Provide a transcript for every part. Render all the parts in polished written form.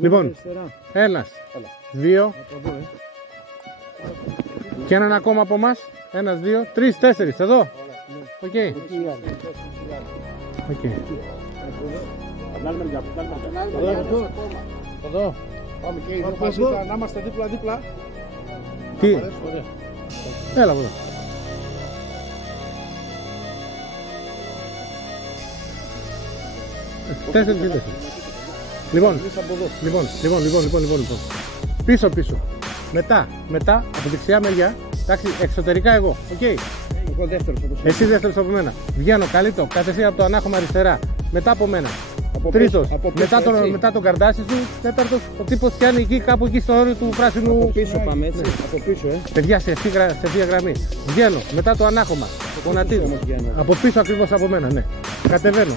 Λοιπόν, ένας, δύο και έναν ακόμα από εμάς. Ένας, δύο, τρεις, τέσσερις. Εδώ. Οκ. Εδώ. Πάμε και εδώ. Να είμαστε δίπλα-δίπλα. Τι. Έλα εδώ. Τέσσερις και τέσσερις. Λοιπόν. Πίσω. Μετά από δεξιά μεριά. Εντάξει, εξωτερικά εγώ. Οκ. Εγώ δεύτερος. Εσύ δεύτερος από μένα. Βγαίνω, καλύπτω. Κατευθείαν από το ανάχωμα αριστερά. Μετά από μένα. Τρίτος. Μετά τον καρδάσι σου. Τέταρτος. Ο τύπος πιάνει εκεί, κάπου εκεί στο όριο του πράσινου. Από πίσω πάμε έτσι. Από πίσω, Παιδιά, σε ευθεία γραμμή. Βγαίνω. Μετά το ανάχωμα. Από πίσω ακριβώς από μένα, ναι. Κατεβαίνω.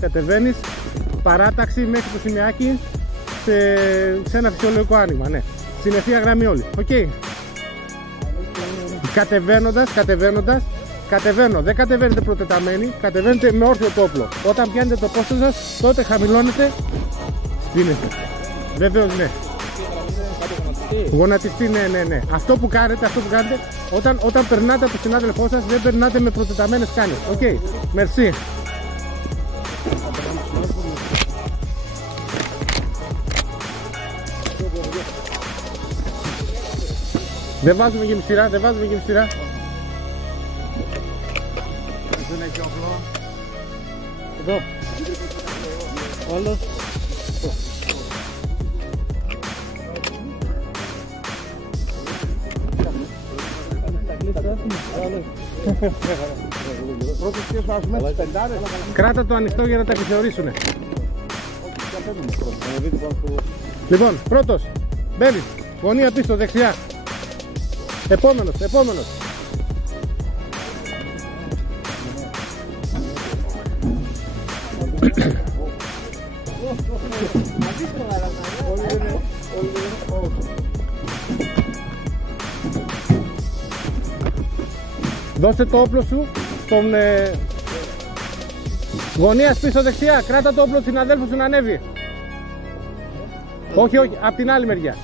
Κατεβαίνεις. Παράταξη μέχρι το σημειάκι σε ένα φυσιολογικό άνοιγμα, ναι. Στην ευθεία γραμμή όλοι. Οκ. Κατεβαίνω, δεν κατεβαίνετε προτεταμένοι, κατεβαίνετε με όρθιο το όπλο. Όταν πιάνετε το πόστο σας, τότε χαμηλώνετε, στείνεστε. Βεβαίως, ναι. Γονατιστή, ναι. Αυτό που κάνετε, όταν περνάτε από τον συνάδελφό σας, δεν περνάτε με προτεταμένες κάνες. Οκ, μερσή. Δεν βάζουμε γεμιστήρα. Δεν έχει όπλο. Εδώ. Όλος. Κράτα το ανοιχτό για να τα επιθεωρήσουνε. Λοιπόν, πρώτος. Μπαίνεις. Γωνία πίσω, δεξιά. Επόμενος. Δώσε το όπλο σου στον γωνίας πίσω δεξιά. Κράτα το όπλο του συναδέλφου σου να ανέβει. Όχι, από την άλλη μεριά.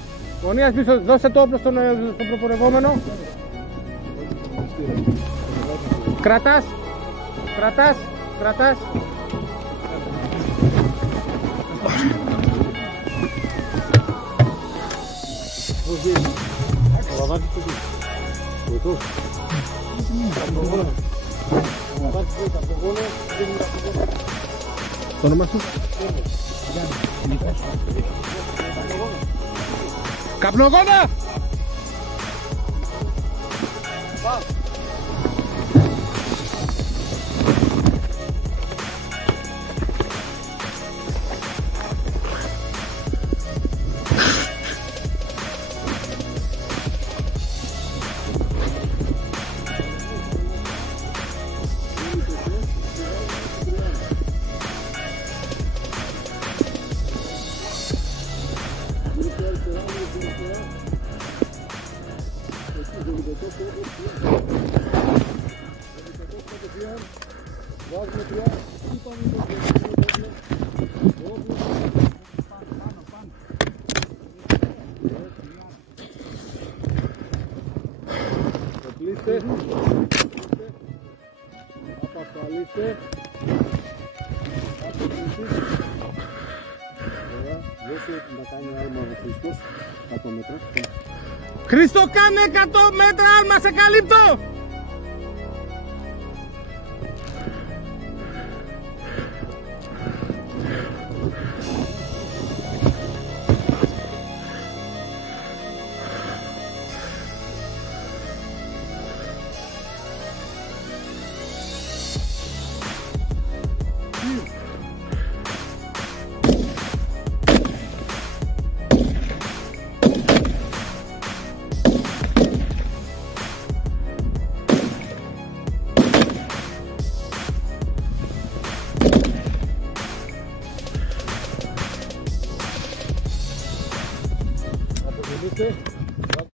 Γωνίας πίσω, δώσε το όπλο στον προπορευόμενο. Κρατάς. Το όνομα σου? Καπνογόνα! Απασφαλίστε. Χρήστο, κάνε 100 μέτρα, αν μας σε καλύπτω!